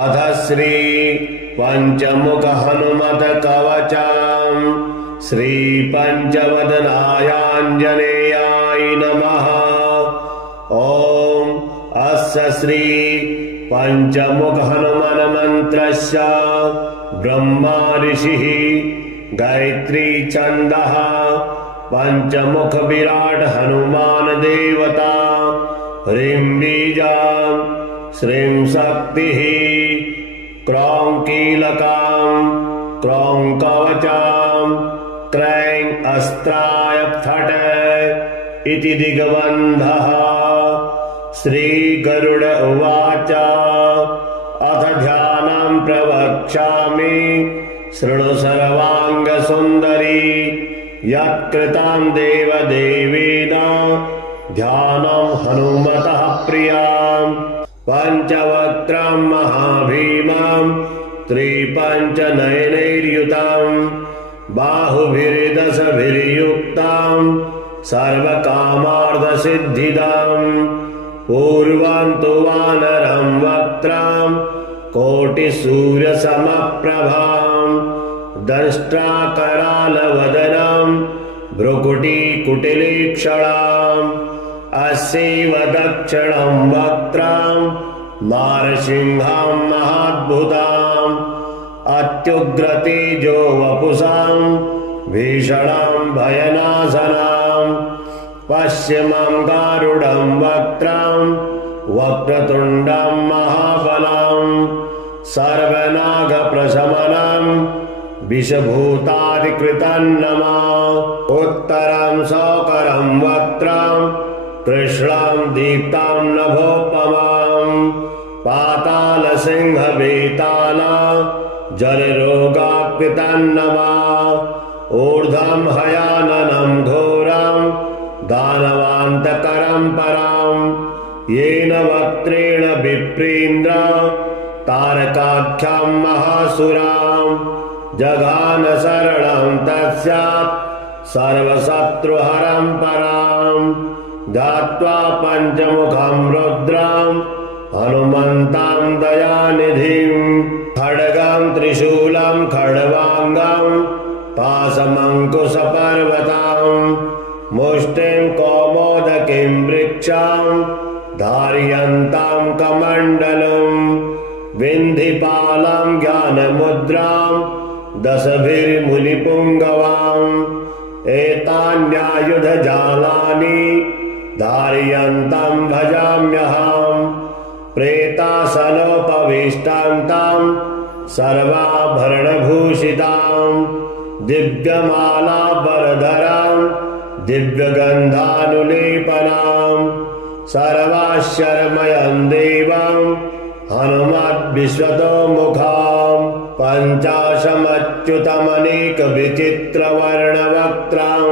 अथ श्री पंचमुख हनुमत कवचम् श्री पंचवदनायांजनेयाय नमः। ओम अस्य श्री पंचमुख हनुमान मंत्रस्य ब्रह्मा ऋषिः गायत्री छन्दः पंचमुख विराट हनुमान देवता ह्रीं बीजां श्रीं शक्तिः क्रौं कीलकां क्रौं कवचां क्रैं अस्त्राय फट् इति दिग्बन्धः। श्रीगरुड उवाच अथ ध्यानं प्रवक्ष्यामि शृणु सर्वाङ्गसुन्दरी यत्कृतं देवदेवेन ध्यानं हनुमतः प्रियम्। पंचवक्त्रं महाभीमं त्रिपञ्चनयनैर्युतं बाहुभिर्दशभिर्युक्तं सर्वकामार्थसिद्धिदं पूर्वं तु वानरं वक्त्रं कोटिसूर्यसमप्रभां दंष्ट्राकरालवदनं भ्रुकुटीकुटिलीक्षणाम् अस्यैव दक्षिणं वक्त्रं नारसिंहं महाद्भुताम् अत्युग्रतेजो वपुषां भीषणं भयनाशनां पश्चिमं गारुडं वक्त्रं वक्रतुण्डं महाबलं सर्वनागप्रशमनं विषभूतादिकृतं नमः। उत्तरं शौकरं वक्त्रं कृष्णं दीप्तं नभोपमां पातालसिंहवेताल जलरोगाकृतं नमः। ऊर्ध्वं हयाननं घोरं दानवान्तकरं परं येन वक्त्रेण विप्रेन्द्र तारकाख्यं महासुरां जघान शरणं तस्यात् सर्वशत्रुहरं परम् ध्यात्वा पंचमुखं रुद्रं हनुमन्तं दयानिधिं खड्गं त्रिशूलं खड्वाङ्गं पाशमङ्कुशपर्वतं मुष्टिं कौमोदकीं वृक्षं धारयन्तं कमण्डलुं विन्धिपालं ज्ञानमुद्रां दशभिर्मुनिपुङ्गवाम् एतान्यायुधजालानि धारयन्तं भजाम्यहं प्रेतासनोपविष्टान्तां सर्वाभरणभूषितां दिव्यमालाबरधरां दिव्यगन्धानुलेपनां सर्वाश्चर्यमयं देवं हनुमद्विश्वतोमुखां पञ्चाशमच्युतमनेकविचित्रवर्णवक्त्रं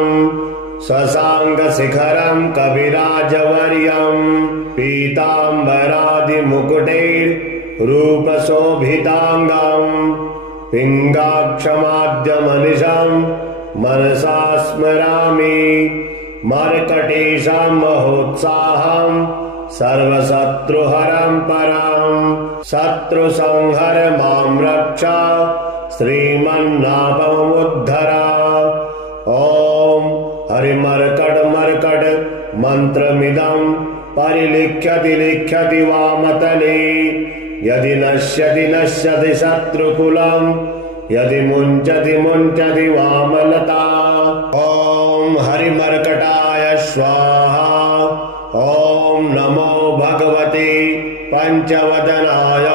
शशाङ्कशिखरं कविराजवर्यं पीताम्बरादिमुकुटैर्रूपशोभिताङ्गं पिङ्गाक्षमाद्यमनिशं मनसा स्मरामि मर्कटेशं महोत्साहं सर्वशत्रुहरं परं शत्रुसंहर मां रक्ष श्रीमन्नाभमुद्धर। ॐ हरिमर्कट मन्त्रमिदं परिलिख्यति लिख्यति वामतले यदि नश्यति नश्यति शत्रुकुलं यदि मुञ्चति मुञ्चति वामलता। ॐ हरिमर्कटाय स्वाहा। ॐ नमो भगवते पंचवदनाय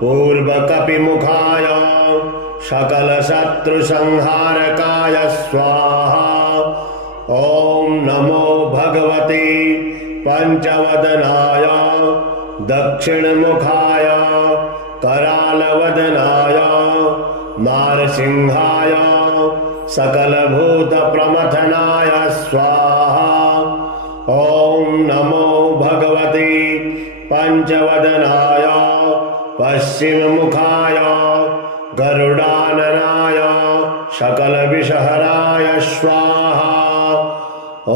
पूर्वकपिमुखाय सकलशत्रुसंहारकाय स्वाहा। ॐ नमो भगवते पंचवदनाय दक्षिणमुखाय करालवदनाय नारसिंहाय सकलभूतप्रमथनाय स्वाहा। ॐ नमो भगवते पंचवदनाय पश्चिममुखाय गरुडाननाय सकलविषहराय स्वाहा। ॐ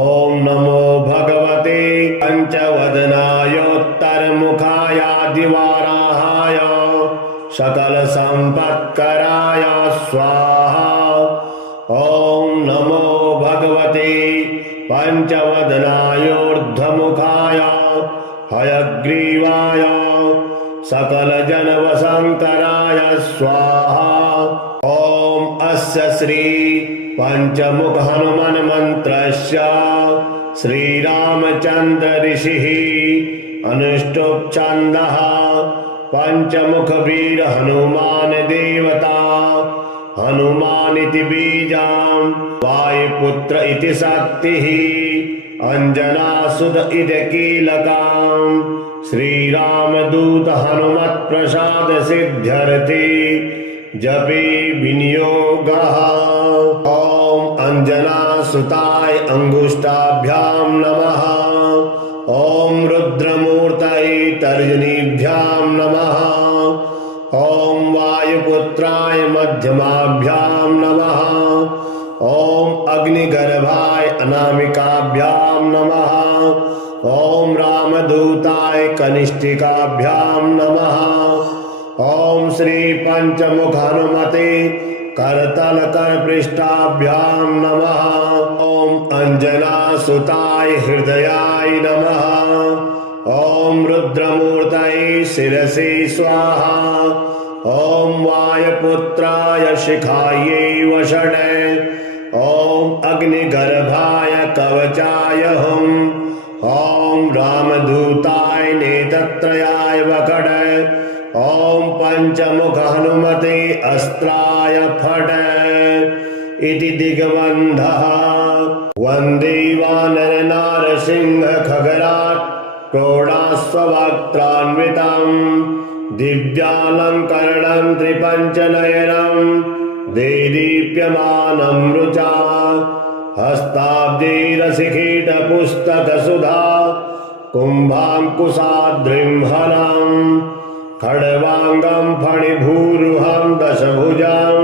नमो भगवते पंचवदनायोत्तरमुखायादिवाराहाय सकल संपत्कराय स्वाहा। ओम नमो भगवते पंचवदनायोर्ध्वमुखाय हयग्रीवाय सकल जनवशंकराय स्वाहा। ओम अस्य श्री पंचमुख हनुमान मंत्रस्य श्रीरामचंद्र ऋषिः अनुष्टुप् छन्दः पंचमुख वीर हनुमान देवता हनुमानिति बीजां वायुपुत्र इति शक्तिः अंजनासुत इति कीलकां श्रीरामदूत हनुमत्प्रसाद सिद्ध्यर्थे जपे विनियोगः। ओम अंजनासुताय अंगुष्ठाभ्यां नमः। ओम रुद्रमूर्तये तर्जनीभ्यां नमः। ओम वायुपुत्राय मध्यमाभ्यां नमः। ओम अग्निगर्भाय अनामिकाभ्यां नमः। ओम रामदूताय कनिष्ठिकाभ्यां नमः। ओम श्री पंचमुख हनुमते करतल करपृष्ठाभ्यां नमः। ओम अंजनासुताय हृदयाय नमः। ओम रुद्रमूर्तये शिरसे स्वाहा। ओम वायुपुत्राय शिखायै वषडे। ओम अग्निगर्भाय कवचाय हुम्। ओम रामदूताय नेत्रत्रयाय वकडे। ओम पंचमुख हनुमते अस्त्राय फट् इति दिग्बन्धः। वन्दे वानर नारसिंह खगराट् क्रोडास्ववक्त्रान्वितं दिव्यालङ्करणं त्रिपञ्चनयनं देदीप्यमानं रुचा हस्ताब्जैरसिकीटपुस्तकसुधा कुम्भाङ्कुशाद्रिं हलां खड्वाङ्गं फणिभूरुहं दशभुजां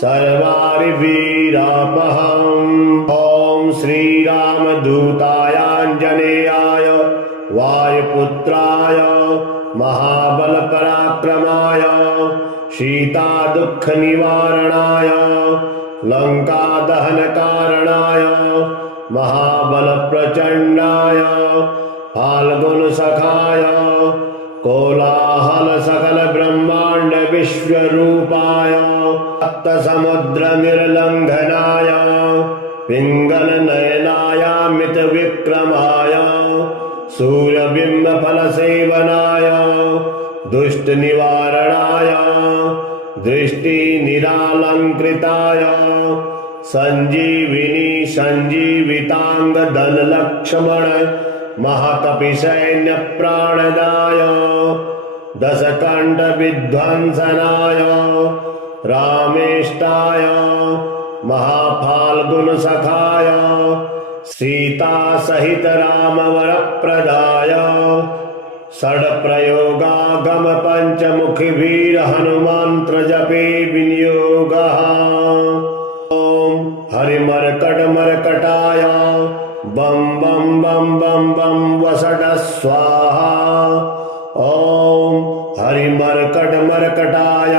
सर्वारिवीरापहम्। ओम श्रीरामदूतायाञ्जनेयाय वायुपुत्राय महाबलपराक्रमाय सीतादुःखनिवारणाय लङ्कादहनकारणाय महाबलप्रचण्डाय फाल्गुनसखाय कोलाहल सकल ब्रह्मांड विश्वरूपाय सप्तसमुद्रनिर्लङ्घनाय पिङ्गलनयनायामित विक्रमाय सूर्यबिम्बफलसेवनाय दुष्टनिवारणाय दृष्टिनिरालङ्कृताय सञ्जीविनी सञ्जीविताङ्ग धनलक्ष्मण महतपिसैन्यप्राणदाय दशकण्ठविध्वंसनाय रामेष्टाय महाफाल्गुनसखाय सीतासहित रामवरप्रदाय षड्प्रयोगागम पंचमुखी वीर हनुमन्त्र जपे विनियोगः। ओम हरिमर्कटमर्कटाय बम बम बम बम बम वसट स्वाहा। ओम हरिमर्कटमर्कटाय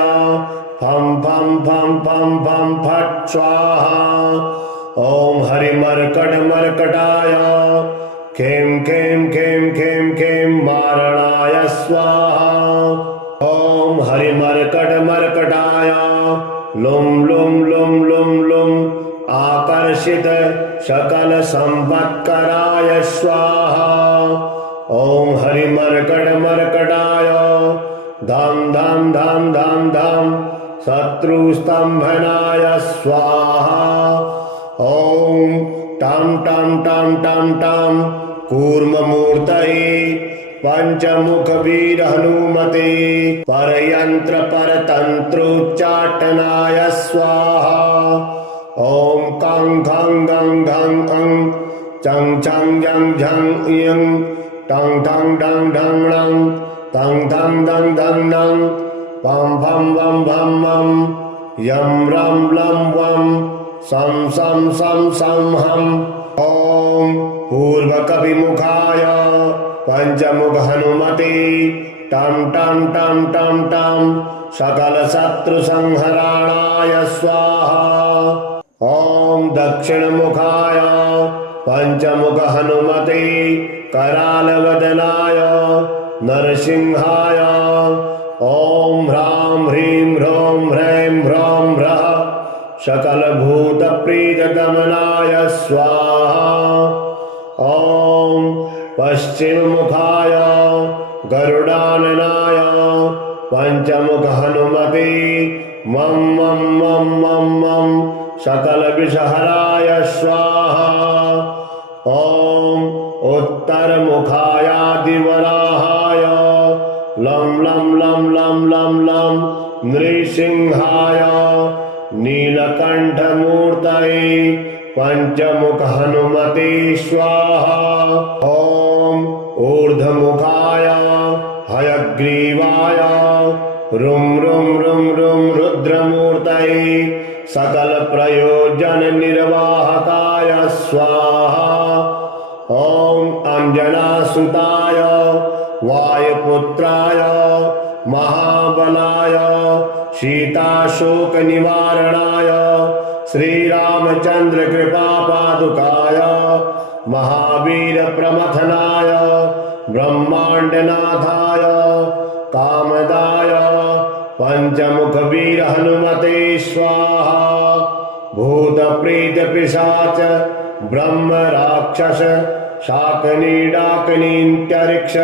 फम फम फम फम फम फट स्वाहा। ओम हरिमर्कटमर्कटाय खेम खेम खेम खेम खेम मारणाय स्वाहा। ओम हरिमर्कटमर्कटाय लुम लुम लुम लुम लुम आकर्षित सकल संपत्कराय स्वाहा। ओम हरिमर्कटमर्कटाय धम धम धम धम धम शत्रुस्तंभनाय स्वाहा। ओम टम टम टम टम टम कूर्ममूर्तये पंचमुख वीर हनुमते परयंत्र परतंत्रोच्चाटनाय स्वाहा। ओम कं खं गं घं अं चं छं जं झं इयं टं ठं डं ढं णं तं धं धं धं नं पं भं वं भं मं यं रं लं वं सं सं सं सं हं। ओम पूर्वकपिमुखाय पंचमुख हनुमते टं टं टं टं टं सकलशत्रुसंहरणाय स्वाहा। ॐ दक्षिणमुखाय पंचमुख हनुमते करालवदनाय नरसिंहाय ॐ ह्रां ह्रीं ह्रौं ह्रैं ह्रौं ह्रः सकलभूतप्रीतदमनाय स्वाहा। ॐ पश्चिममुखाय गरुडाननाय पंचमुख हनुमते मं मं मं मं मं सकलविषहराय स्वाहा। ॐ उत्तरमुखायादिवराहाय लं लं लं लं लं लं नृसिंहाय नीलकण्ठमूर्तये पंचमुख हनुमते स्वाहा। ॐ ऊर्ध्वमुखाय हयग्रीवाय रुं रुं रुं रुं रुद्रमूर्तये सकल प्रयोजन निर्वाहकाय स्वाहा। ॐ अंजनासुताय वायुपुत्राय महाबलाय सीताशोक निवारणाय श्रीरामचंद्र कृपापादुकाय महावीर प्रमथनाय ब्रह्मांडनाथाय कामदाय पंचमुख वीर हनुमते स्वाहा। भूत प्रेत पिशाच ब्रह्म राक्षस शाकनी डाकनीत्यरिक्ष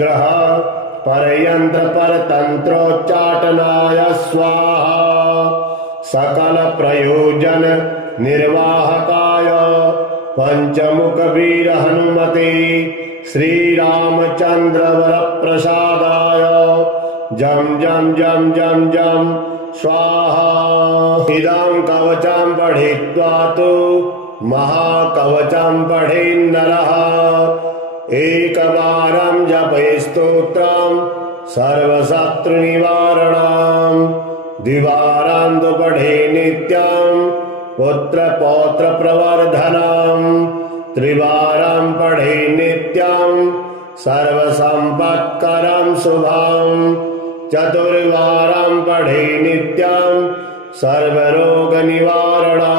ग्रह परयंत्र परतंत्रोच्चाटनाय स्वाहा। सकल प्रयोजन निर्वाहकाय पंचमुख वीर हनुमते श्रीरामचंद्र वरप्रसादाय जम जम जम जम जम स्वाहा। इदं कवचं पठित्वा तु महाकवचं पठेन्नरः एकवारं जपेत् स्तोत्रं सर्वशत्रुनिवारणं द्विवारं तु पठेत् नित्यं पुत्रपौत्रप्रवर्धनं त्रिवारं पठेत् नित्यं सर्वसम्पत्करं शुभं चतुर्वारं पठेत् नित्यं सर्वरोगनिवारणं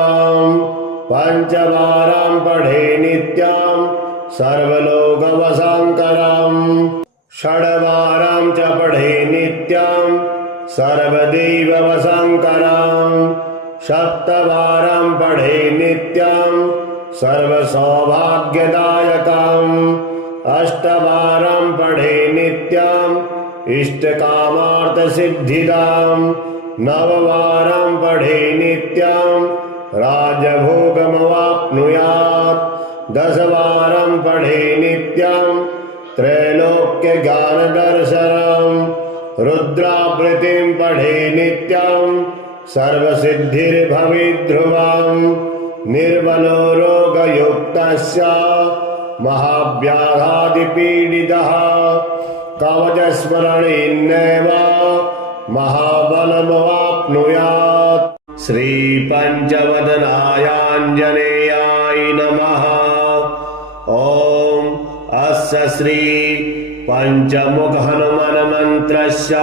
पंचवारं पठेत् नित्यं सर्वलोकवशंकरं षड्वारं च पठेत् नित्यं सर्वदेववशंकरं सप्तवारं पठेत् नित्यं सर्वसौभाग्यदायकम् अष्टवारं पठेत् नित्यं इष्टकामार्थसिद्धिदां नववारं पठेत् नित्यं राजभोगमवाप्नुयात् दशवारं पठेत् नित्यं त्रैलोक्यज्ञानदर्शनं रुद्रावृत्तिं पठेत् नित्यं सर्वसिद्धिर्भवेद्ध्रुवं निर्बलो रोगयुक्तस्य महाव्याधादिपीडितः कवचस्मरणेनैव महाबलमवाप्नुयात्। श्रीपञ्चवदनायाञ्जनेयाय नमः। ॐ अस्य श्री पंचमुख हनुमान मंत्रस्य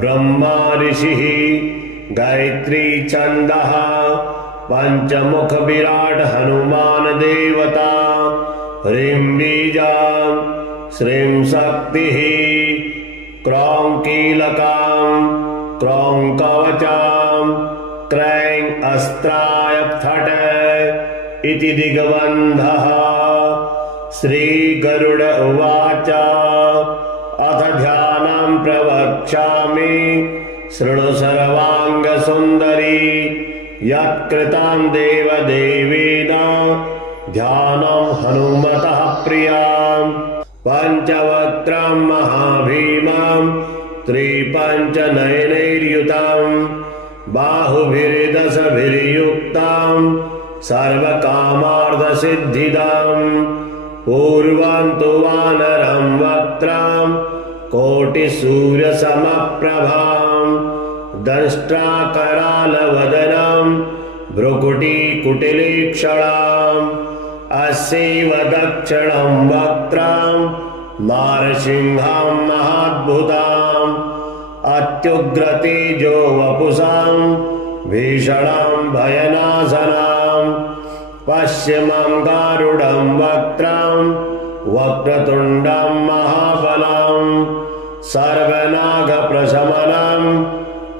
ब्रह्मा ऋषिः गायत्री छन्दः पंचमुख विराट हनुमान देवता ह्रीं बीजां श्रीं शक्तिः क्रौं कीलकां क्रौं कवचां क्रैं अस्त्राय फट् इति दिग्बन्धः। श्री गरुड उवाच अथ ध्यानं प्रवक्ष्यामि शृणु सर्वांग सुंदरी यत्कृतं देवदेवेन ध्यानं हनुमतः प्रियं पंचवक्त्रं महाभीमं त्रिपञ्चनयनैर्युतं बाहुभिर्दशभिर्युक्तं सर्वकामार्थसिद्धिदं पूर्वं तु वानरं वक्त्रं कोटिसूर्यसमप्रभां दंष्ट्राकरालवदनं भ्रुकुटीकुटिलीक्षणाम् अस्यैव दक्षिणं वक्त्रं नारसिंहां महाद्भुताम् अत्युग्रतेजो वपुषां भीषणां भयनाशनां पश्चिमं गारुडं वक्त्रं वक्रतुण्डं महाबलं सर्वनागप्रशमनं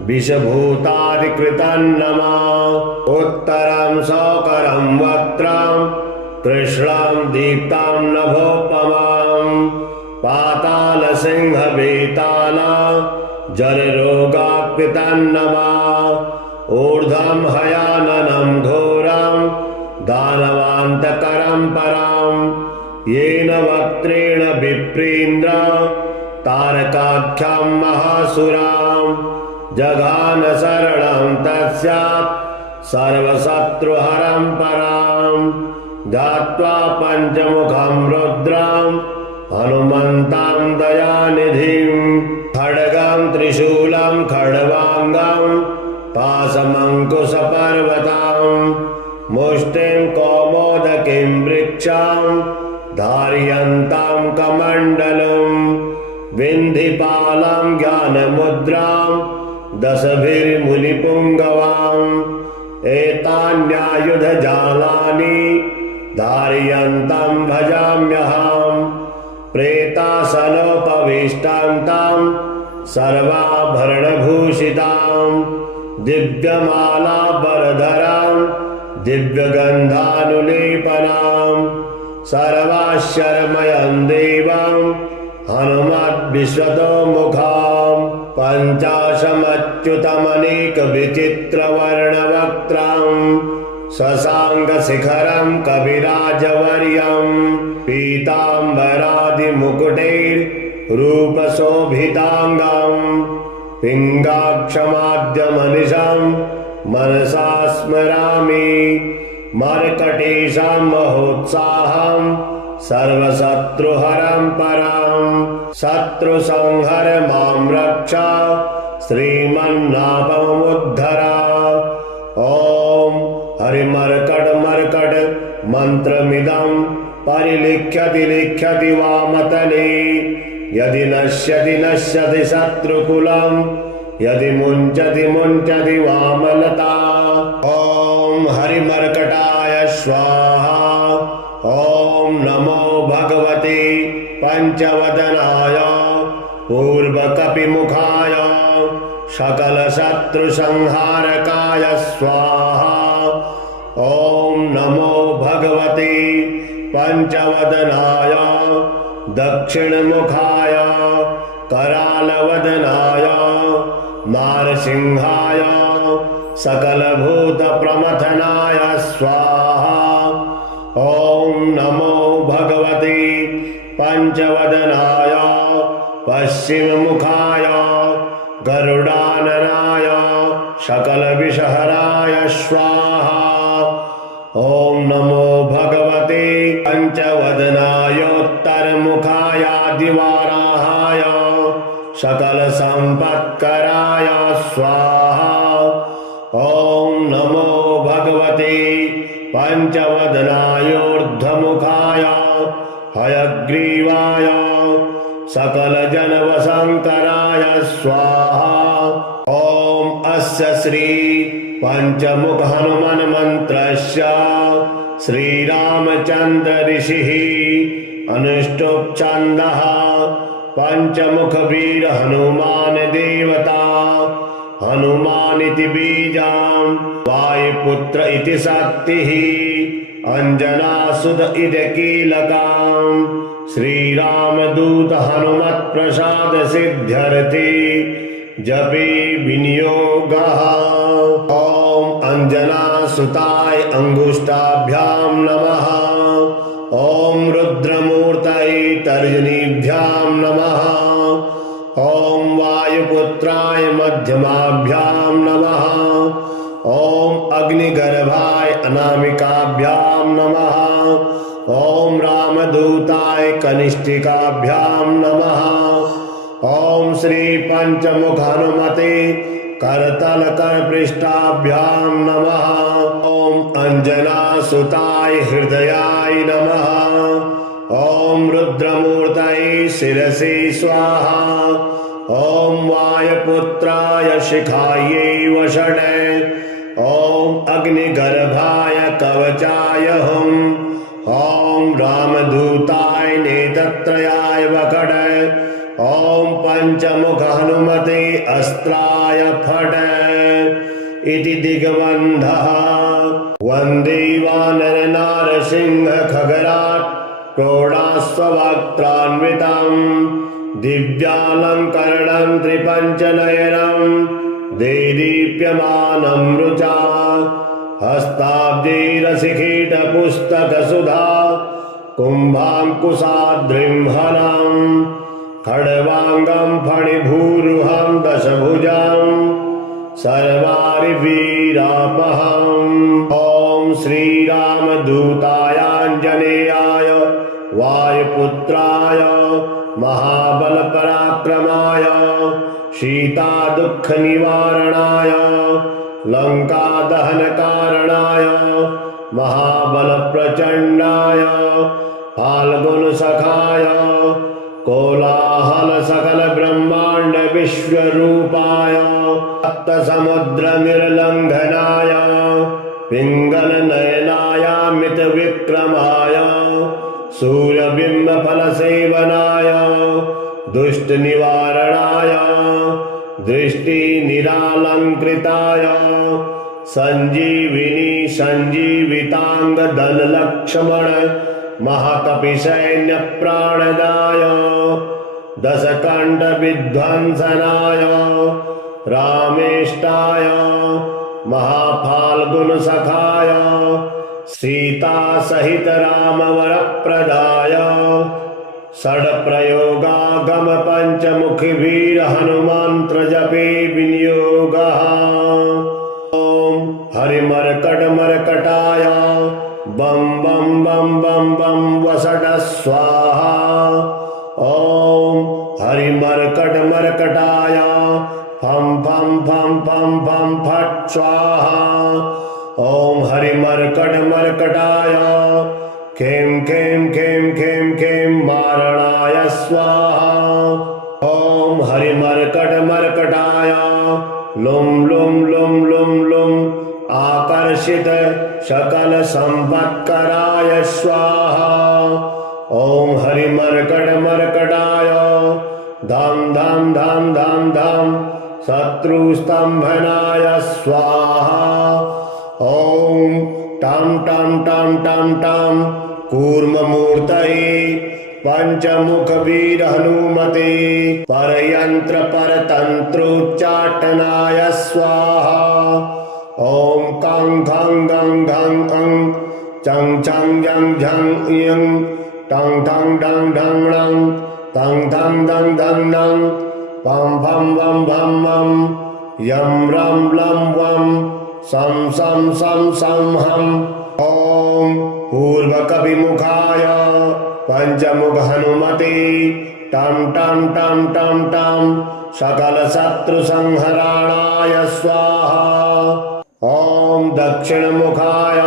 विषभूतादिकृतं नमः उत्तरं शौकरं वक्त्रं कृष्णं दीप्तं नभोपमां पातालसिंहवेताला जलरोगाकृतं नमः ऊर्ध्वं हयाननं घोरं दानवान्तकरं परं येन वक्त्रेण विप्रेन्द्र तारकाख्यं महासुरां जघान शरणं तस्यात् सर्वशत्रुहरं परां ध्यात्वा पञ्चमुखं रुद्रं हनुमन्तं दयानिधिं खड्गं त्रिशूलं खड्वाङ्गं पाशमङ्कुशपर्वतं मुष्टिं कौमोदकीं वृक्षं धारयन्तं कमण्डलुं विन्धिपालं ज्ञानमुद्रां दशभिर्मुनिपुङ्गवाम् एतान्यायुधजालानि धारयन्तं भजाम्यहं प्रेतासनोपविष्टान्तां सर्वाभरणभूषितां दिव्यमालाबरधरां दिव्यगन्धानुलेपनां सर्वाश्चर्यमयं देवं हनुमद्विश्वतोमुखां पञ्चाशमच्युतमनेकविचित्रवर्णवक्त्रं शशाङ्कशिखरं कविराजवर्यं पीताम्बरादिमुकुटैर्रूपशोभिताङ्गं पिङ्गाक्षमाद्यमनिशं मनसा स्मरामि मर्कटेशं महोत्साहं सर्वशत्रुहरं परं शत्रुसंहर मां रक्ष श्रीमन्नाभमुद्धर ॐ हरिमर्कट मन्त्रमिदं परिलिख्यति लिख्यति वामतले यदि नश्यति शत्रुकुलं यदि मुञ्चति वामलता ॐ हरिमर्कटाय स्वाहा ॐ नमो भगवते पंचवदनाय पूर्वकपिमुखाय सकलशत्रुसंहारकाय स्वाहा ॐ नमो भगवते पंचवदनाय दक्षिणमुखाय करालवदनाय नारसिंहाय सकलभूतप्रमथनाय स्वाहा ॐ नमो भगवते पंचवदनाय पश्चिममुखाय गरुडाननाय सकलविषहराय स्वाहा ॐ नमो भगवते पंचवदनायोत्तरमुखाय दिवाराहाय सकलसम्पत्कराय स्वाहा ॐ नमो भगवते पंचवदनायोर्ध्वमुखाय हयग्रीवाय सकलजनवशङ्कराय स्वाहा ॐ अस्य श्री पंचमुख हनुमन् मन्त्रस्य श्रीरामचन्द्र ऋषिः अनुष्टुप् छन्दः पंचमुख वीर हनुमान देवता हनुमानिति बीजां वायुपुत्र इति शक्तिः अंजनासुत इति कीलकां श्रीरामदूत हनुमत्प्रसाद सिद्ध्यर्थे जपे विनियोगः ॐ अंजनासुताय अंगुष्ठाभ्यां नमः ॐ रुद्रमूर्तये तर्जनीभ्यां नमः ॐ वायुपुत्राय मध्यमाभ्यां नमः ॐ अग्निगर्भाय अनामिकाभ्यां नमः ॐ रामदूताय कनिष्ठिकाभ्यां नमः ॐ श्री पंचमुख हनुमते करतलकरपृष्ठाभ्यां नमः ॐ अंजनासुताय हृदयाय नमः ॐ रुद्रमूर्तये शिरसि स्वाहा। ॐ वायुपुत्राय शिखायै वषडे। ॐ अग्निगर्भाय कवचाय हुम्। ॐ रामदूताय नेत्रत्रयाय वकडे। ॐ पञ्चमुख हनुमते अस्त्राय फटे इति दिग्बन्धः। वन्दे वानर नारसिंह खगराट् क्रोडास्ववक्त्रान्वितम् दिव्यालङ्करणं त्रिपञ्चनयनं देदीप्यमानं रुचा। हस्ताब्जैरसिकीटपुस्तकसुधा कुम्भाङ्कुशाद्रिं हरम् खड्वाङ्गं फणिभूरुहं दशभुजं सर्वारिवीरापहम्। ॐ श्रीरामदूतायाञ्जनेयाय वायुपुत्राय महाबलपराक्रमाय सीतादुःखनिवारणाय लङ्कादहनकारणाय महाबलप्रचण्डाय फाल्गुनसखाय कोलाहल सकल ब्रह्मांड विश्वरूपाय सप्तसमुद्रनिर्लङ्घनाय पिङ्गलनयनायामित विक्रमाय सूर्यबिम्बफलसेवनाय दुष्टनिवारणाय दृष्टिनिरालङ्कृताय सञ्जीविनी सञ्जीविताङ्गदलक्ष्मण महाकपिसैन्यप्राणदाय दशकण्ठविध्वंसनाय रामेष्टाय महाफाल्गुनसखाय सीतासहित रामवरप्रदाय षड्प्रयोगागम पञ्चमुखवीर हनुमन्त्रजपे विनियोगः। ॐ हरिमर्कटमर्कटाय बम बम बम बम बम वसट स्वाहा। ॐ हरिमर्कटमर्कटाय फम फम फम फम फम फट स्वाहा। ॐ हरिमर्कटमर्कटाय खेम खेम खेम खेम खेम मारणाय स्वाहा। ॐ हरिमर्कटमर्कटाय लुम लुम लुम लुम लुम आकर्षित सकल संपत्कराय स्वाहा। ॐ हरिमर्कटमर्कटाय धम धम धम धम धम शत्रुस्तंभनाय स्वाहा। ॐ टम टम टम टम टम कूर्ममूर्तये पंचमुखवीर हनुमते परयंत्र परतंत्रोच्चाटनाय स्वाहा। ॐ कं खं गं घं ङं चं छं जं झं इयं टं ठं डं ढं णं तं धं धं धं नं पं फं वं भं वं यं रं लं वं सं सं सं सं हं। ॐ पूर्वकपिमुखाय पंचमुख हनुमते टं टं टं टं टं सकल शत्रु संहरणाय स्वाहा। ॐ दक्षिणमुखाय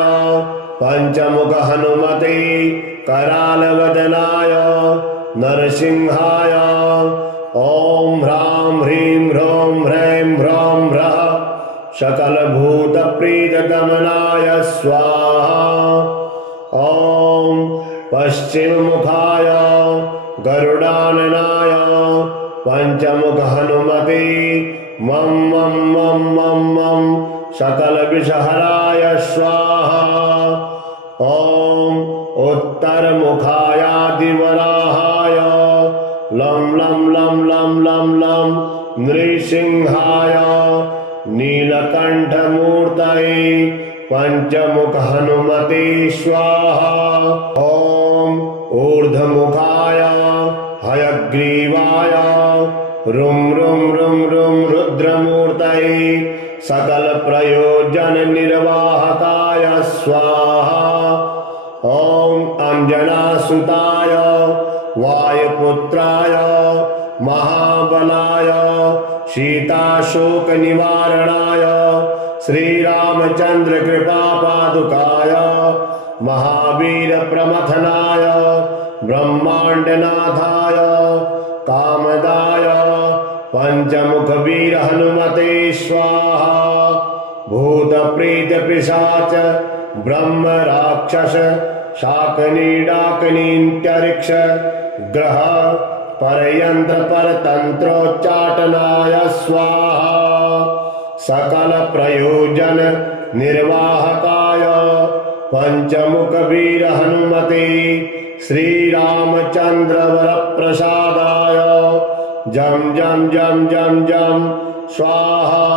पंचमुख हनुमते करालवदनाय नरसिंहाय ॐ ह्रां ह्रीं ह्रौं ह्रैं ह्रौं ह्रः सकलभूतप्रीतदमनाय स्वाहा। ॐ पश्चिममुखाय गरुडाननाय पंचमुख हनुमते मं मं मं मं मं सकलविषहराय स्वाहा। ॐ उत्तरमुखायादिवराहाय लं लं लं लं लं लं नृसिंहाय नीलकण्ठमूर्तये पंचमुख हनुमते स्वाहा। ॐ ऊर्ध्वमुखाय हयग्रीवाय रुं रुं रुं रुं रुद्रमूर्तये सकल प्रयोजन निर्वाहकाय स्वाहा। ॐ अंजनासुताय वायुपुत्राय महाबलाय सीताशोक निवारणाय श्रीरामचंद्र कृपा पादुकाय महावीर प्रमथनाय ब्रह्माण्डनाथाय कामदाय पंचमुखवीर हनुमते स्वाहा। भूतप्रेतपिशाच ब्रह्म राक्षस शाकिनी डाकिनीत्यरिक्ष ग्रह परयंत्र परतंत्रोच्चाटनाय स्वाहा। सकल प्रयोजन निर्वाहकाय पंचमुखवीर हनुमते श्री रामचंद्र वरप्रसादाय जम जम जम जम जम स्वाहा।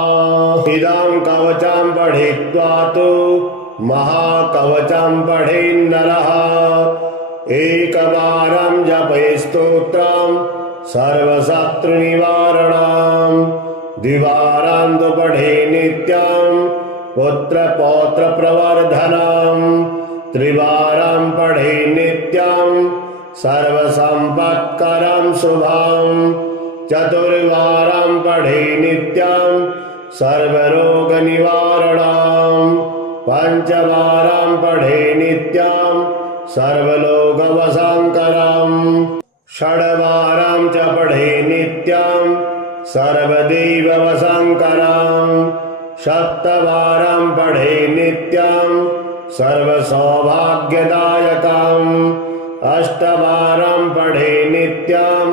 इदं कवचं पठित्वा तु महाकवचं पठेन्नरः एकवारं जपेत् स्तोत्रं सर्वशत्रुनिवारणं। द्विवारं तु पठेत् नित्यं पुत्रपौत्रप्रवर्धनं। त्रिवारं पठेत् नित्यं सर्वसम्पत्करं शुभं। चतुर्वारं पठेत् नित्यं सर्वरोगनिवारणं। पंचवारं पठेत् नित्यं सर्वलोकवशङ्करं। षड्वारं च पठेत् नित्यं सर्वदेववशङ्करं। सप्तवारं पठेत् नित्यं सर्वसौभाग्यदायकम्। अष्टवारं पठेत् नित्यं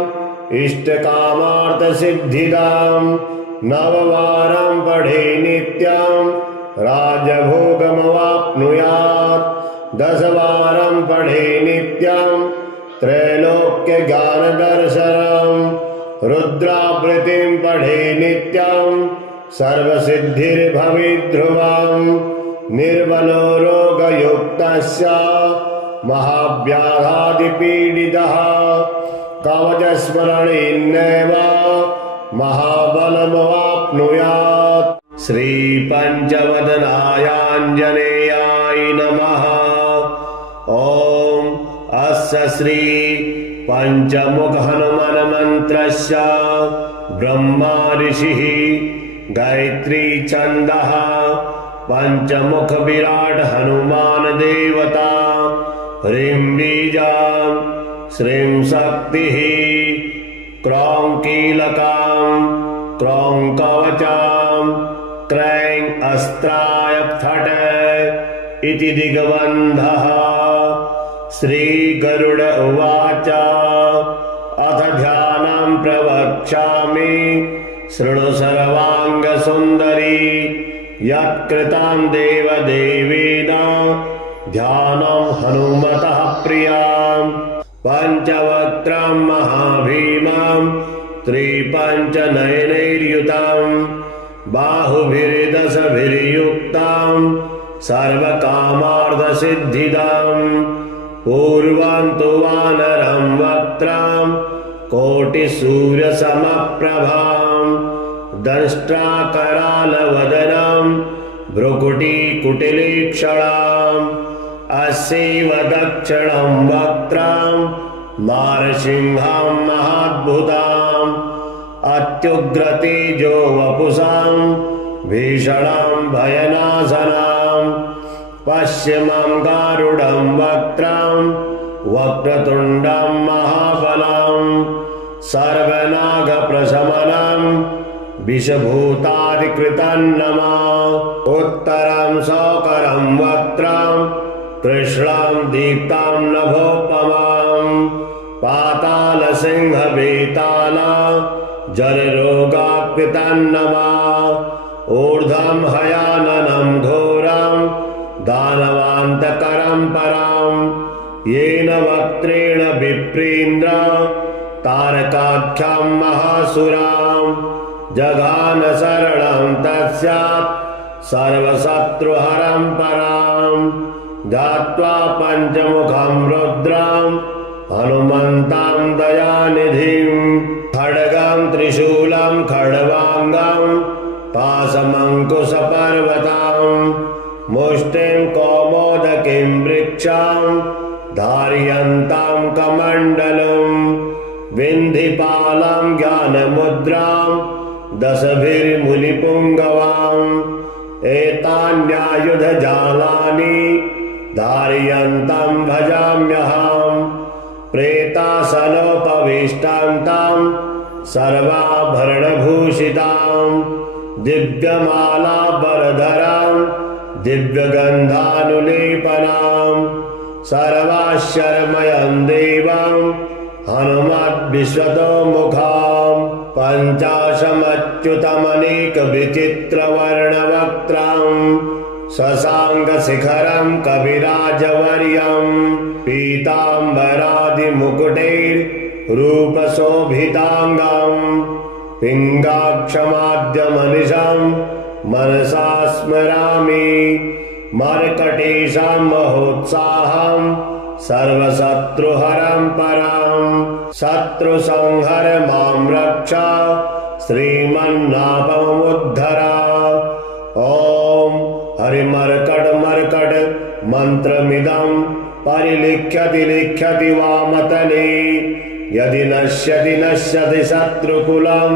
इष्टकामार्थसिद्धिदाम्। नववारं पठेत् नित्यं राजभोगमवाप्नुयात्। दशवारं पठेत् नित्यं त्रैलोक्यज्ञानदर्शनम्। रुद्रावृत्तिं पठेत् नित्यं सर्वसिद्धिर्भवेद्ध्रुवम्। निर्बलो रोगयुक्तस्य महाव्याधादिपीडितः कवचस्मरणेनैव महाबलमवाप्नुयात्। श्रीपञ्चवदनायाञ्जनेयाय नमः। ॐ अस्य श्री पंचमुख हनुमान मंत्रस्य ब्रह्मा ऋषिः गायत्री छन्दः पंचमुख विराट हनुमान देवता। ह्रीं बीजां श्रीं शक्तिः क्रौं कीलकां क्रौं कवचां क्रैं अस्त्राय फट् इति दिग्बन्धः। श्री गरुड उवाच अथ ध्यानं प्रवक्ष्यामि शृणु सर्वांग सुंदरी। यत्कृतं देवदेवेन ध्यानं हनुमतः प्रियं। पंचवक्त्रं महाभीमं त्रिपञ्चनयनैर्युतं बाहुभिर्दशभिर्युक्तं सर्वकामार्थसिद्धिदम्। पूर्वं तु वानरं वक्त्रं कोटिसूर्यसमप्रभां। दंष्ट्राकरालवदनं भ्रुकुटीकुटिलीक्षणाम्। अस्यैव दक्षिणं वक्त्रं मारसिंहं महाद्भुताम्। अत्युग्रतेजो वपुषां भीषणं भयनाशनाम्। पश्चिमं गारुडं वक्त्रं वक्रतुण्डं महाबलं। सर्वनागप्रशमनं विषभूतादिकृतं नमः। उत्तरं शौकरं वक्त्रं कृष्णं दीप्तं नभोपमां। पातालसिंहवेताल जलरोगाकृतं नमः। ऊर्ध्वं हयाननं घोरं दानवान्तकरं परं। येन वक्त्रेण विप्रेन्द्र तारकाख्यं महासुरां। जघान शरणं तस्यात् सर्वशत्रुहरं परां। ध्यात्वा पञ्चमुखं रुद्रं हनुमन्तं दयानिधिं। खड्गं त्रिशूलं खड्वाङ्गं पाशमङ्कुशपर्वतं। मुष्टिं कौमोदकीं वृक्षं धारयन्तं कमण्डलम्। विन्धिपालं ज्ञानमुद्रां दशभिर्मुनिपुङ्गवाम्। एतान्यायुधजालानि धारयन्तं भजाम्यहम्। श्वेतासनोपविष्टां सर्वाभरणभूषितां दिव्यमालाबरधरां दिव्यगन्धानुलेपनां सर्वाश्चर्यमयं देवां हनुमद्विश्वतोमुखां पञ्चाशमच्युतमनेकविचित्रवर्णवक्त्रां शशाङ्कशिखरं कविराजवर्यं पीताम्बरादिमुकुटैर्रूपशोभिताङ्गं पिङ्गाक्षमाद्यमनिशं मनसा स्मरामि मर्कटेशं महोत्साहं सर्वशत्रुहरं परं शत्रुसंहर मां रक्ष श्रीमन्नाभमुद्धर। ॐ हरिमर्कट मन्त्रमिदं परिलिख्यति लिख्यति वामतले यदि नश्यति शत्रुकुलं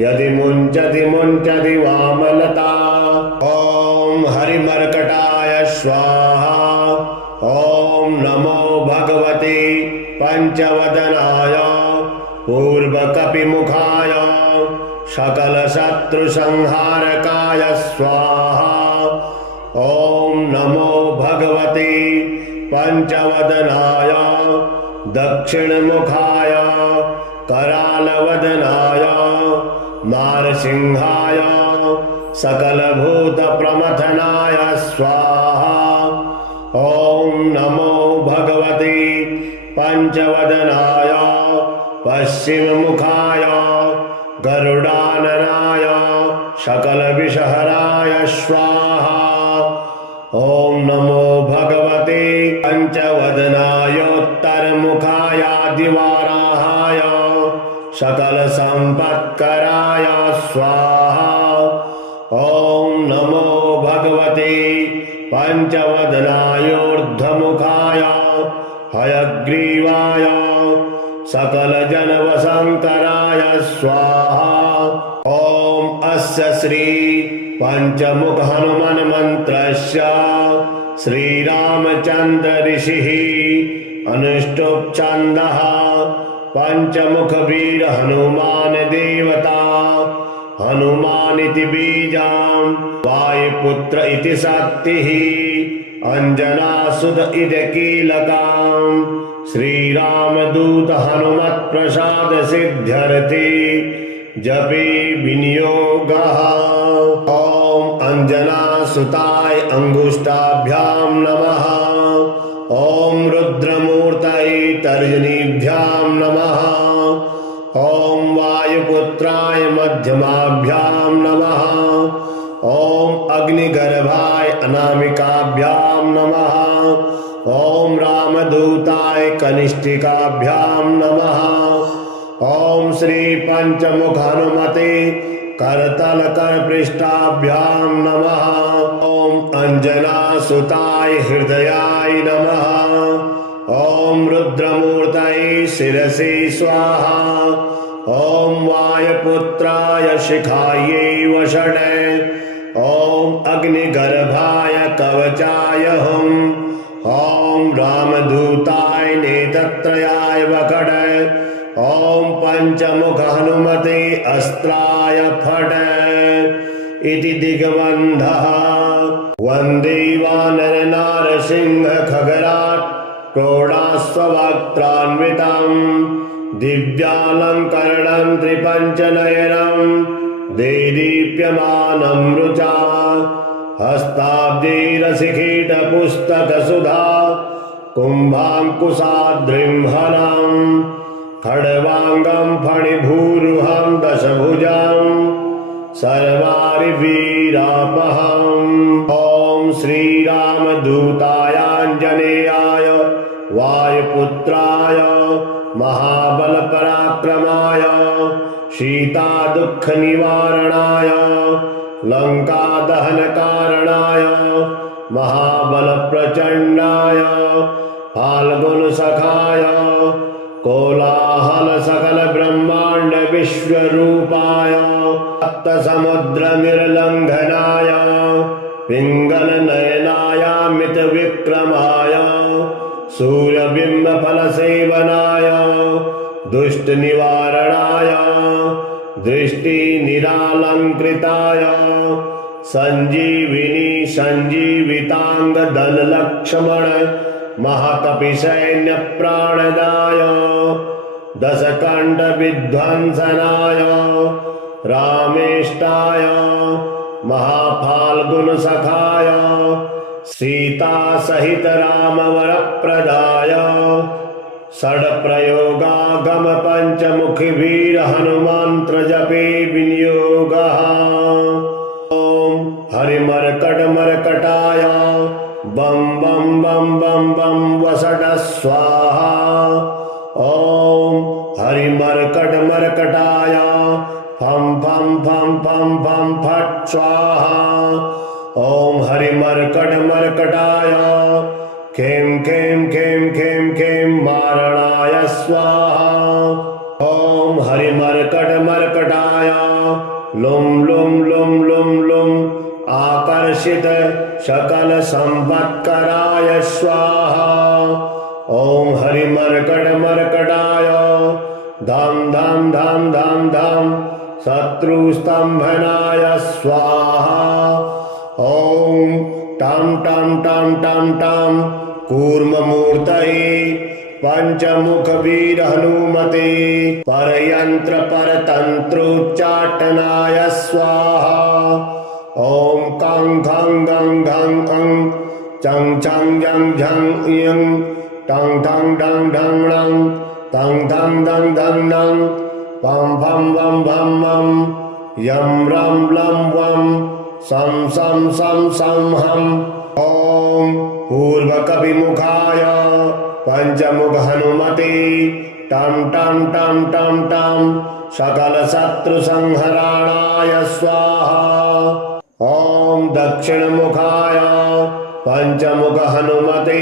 यदि मुञ्चति वामलता। ॐ हरिमर्कटाय स्वाहा। ॐ नमो भगवते पंचवदनाय पूर्वकपिमुखाय सकलशत्रुसंहारकाय स्वाहा। ॐ नमो भगवते पंचवदनाय दक्षिणमुखाय करालवदनाय नारसिंहाय सकलभूतप्रमथनाय स्वाहा। ॐ नमो भगवते पंचवदनाय पश्चिममुखाय गरुडाननाय सकलविषहराय स्वाहा। ॐ नमो भगवते पंचवदनायोत्तरमुखाय दिवाराहाय सकलसम्पत्कराय स्वाहा। ॐ नमो भगवते पंचवदनायोर्ध्वमुखाय हयग्रीवाय सकलजनवशङ्कराय स्वाहा। ॐ अस्य श्री पंचमुख हनुमन् मन्त्रस्य श्रीरामचन्द्र ऋषिः अनुष्टुप् छन्दः पंचमुख वीर हनुमान देवता हनुमानिति बीजां वायुपुत्र इति शक्तिः अंजनासुत इति कीलकां श्रीरामदूत हनुमत्प्रसाद सिद्ध्यर्थे जपे विनियोगः। ॐ अंजनासुताय अंगुष्ठाभ्यां नमः। ॐ रुद्रमूर्तये तर्जनीभ्यां नमः। ॐ वायुपुत्राय मध्यमाभ्यां नमः। ॐ अग्निगर्भाय अनामिकाभ्यां नमः। ॐ रामदूताय कनिष्ठिकाभ्यां नमः। ॐ श्री पंचमुख हनुमते करतलकरपृष्ठाभ्यां नमः। ॐ अंजनासुताय हृदयाय नमः। ॐ रुद्रमूर्तये शिरसि स्वाहा। ॐ वायुपुत्राय शिखायै वषडे। ॐ अग्निगर्भाय कवचाय हुम्। ॐ रामदूताय नेत्रत्रयाय वकडे। ॐ पंचमुख हनुमते अस्त्राय फट् इति दिग्बन्धः। वन्दे वानर नारसिंह खगराट् क्रोडास्ववक्त्रान्वितं दिव्यालङ्करणं त्रिपञ्चनयनं देदीप्यमानं रुचा हस्ताब्जैरशिखितपुस्तकसुधा कुम्भाङ्कुशाद्रिं हलं खड्वाङ्गं फणिभूरुहं दशभुजां सर्वारिवीरापहम्। ॐ श्रीरामदूतायाञ्जनेयाय वायुपुत्राय महाबलपराक्रमाय सीतादुःखनिवारणाय लङ्कादहनकारणाय महाबलप्रचण्डाय फाल्गुनसखाय कोलाहल सकल ब्रह्मांड विश्वरूपाय सप्तसमुद्रनिर्लङ्घनाय पिङ्गलनयनाय मितविक्रमाय सूर्यबिम्बफलसेवनाय दुष्ट निवारणाय दृष्टि निरालंकृताय संजीविनी संजीवितांग दल लक्ष्मण महाकपि सैन्य प्राणदाय दशकंठ विध्वंसनाय रामेष्टाय महाफाल्गुन सखाय सीता सहित राम वर प्रदाय षड प्रयोगागम पंचमुखी वीर हनुमंत्र जपे विनियोगः ओम हरिमर्कट मर्कटाय बम बम बम बम बम वसट स्वाहा ओम हरिमर्कट मर्कटाय फम फम फम फम फम फट स्वाहा ओम हरिमर्कट मर्कटाय खेम खेम खेम खेम खेम मारणाय स्वाहा ओम हरिमर्कट मर्कटाय लुम लुम लुम लुम लुम आकर्षित सकल संपत्कराय स्वाहा ओम हरिमर्कट मर्कटाय धम धम धम धम धम शत्रु स्तंभनाय स्वाहा ओम टम टम टम टम टम कूर्म मूर्तये पंचमुख वीर हनुमते परयंत्र परतंत्रोच्चाटनाय स्वाहा ओम कं खं गं घं अं चं छं जं झं इयं टं ठं डं ढं णं तं धं धं धं नं पं फं वं भं वं यं रं लं वं सं सं सं सं हं ओम पूर्वकविमुखाय पंचमुख हनुमते टम टम टम टम टम सकल शत्रु संहरणाय स्वाहा ओम दक्षिण मुखाय पंचमुख हनुमते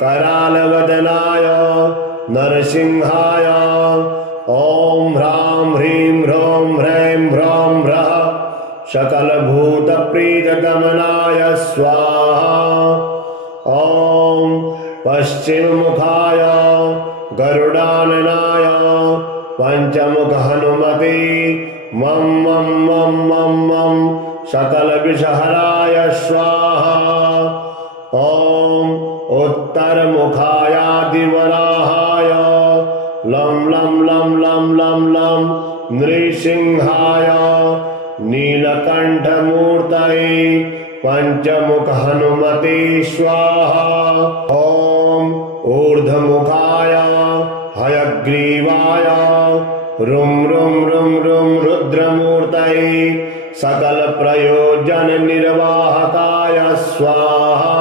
कराल वदनाय नरसिंहाय ओम ह्रां ह्रीं ह्रों ह्रैं ह्रौं ह्रः सकल भूत प्रीत गमनाय स्वाहा ओम पश्चिम मुखाय गरुडाननाय पंचमुख हनुमते मम मम मम मम मम सकल विषहराय स्वाहा ओम उत्तर मुखायादिवराहाय लं लं लं लं लं लं नृसिंहाय नीलकंठ मूर्तये पंचमुख हनुमते स्वाहा ओम ऊर्ध्वमुखाय हयग्रीवाय रुम रुम रुम रुम रुद्रमूर्तये सकल प्रयोजन निर्वाहकाय स्वाहा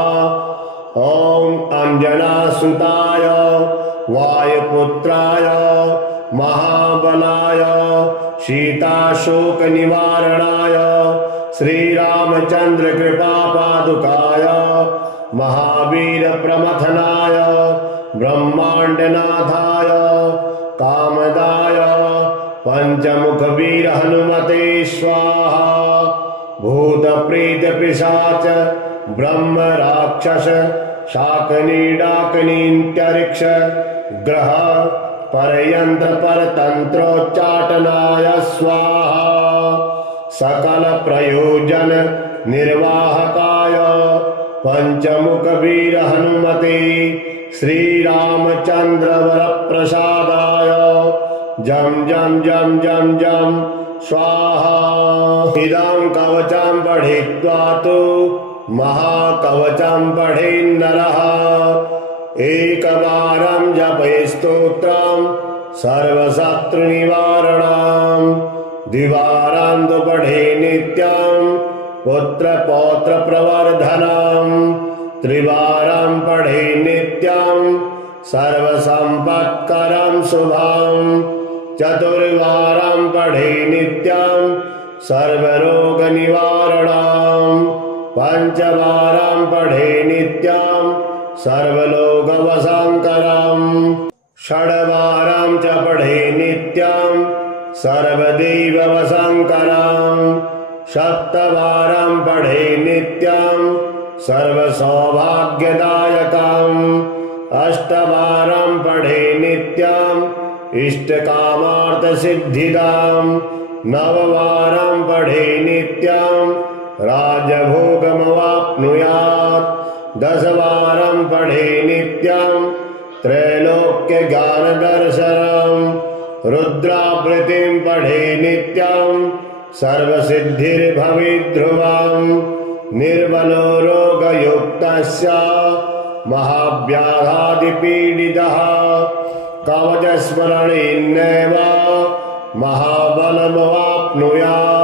ओम अंजनासुताय वायुपुत्राय महाबलाय सीताशोक निवारणाय श्रीरामचंद्र कृपा पादुकाय महावीर प्रमथनाय ब्रह्मांडनाथाय कामदाय पंचमुख वीर हनुमते स्वाहा भूत प्रीत पिशाच ब्रह्म राक्षस शाकनी डाकनीत्यरिक्ष ग्रह परयंत्र परतंत्रोच्चाटनाय स्वाहा सकल प्रयोजन निर्वाहकाय पंचमुख वीर हनुमते श्रीरामचंद्र वर प्रसादाय जम जम जम जम जम स्वाहा इदं कवचं पठित्वा तु महाकवचं पठेन्नरः एकवारं जपे स्तोत्रं सर्वशत्रुनिवारणं द्विवारं तु पठे नित्यं पुत्रपौत्र प्रवर्धनं त्रिवारं पठे नित्यं सर्वसंपत्करं शुभं चतुर्वारं पठे नित्यं सर्वरोग निवारणं पंचवारं पठे नित्यं सर्वलोकवशंकरं षड्वारं च पठे नित्यं सर्वदेववशंकरं सप्तवारं पठे नित्यं सर्वसौभाग्यदायकं अष्टवारं पठे नित्यं इष्टकामार्थसिद्धिदां नववारं पठे नित्यं राजभोगमवाप्नुयात् 10 वारं पठे नित्यं त्रैलोक्यज्ञानदर्शनं रुद्रावृत्तिं पठे नित्यं सर्वसिद्धिर्भवेद्ध्रुवं निर्बलो रोगयुक्तस्य महाव्याधादिपीडितः कवचस्मरणेनैव महाबलमवाप्नुयात्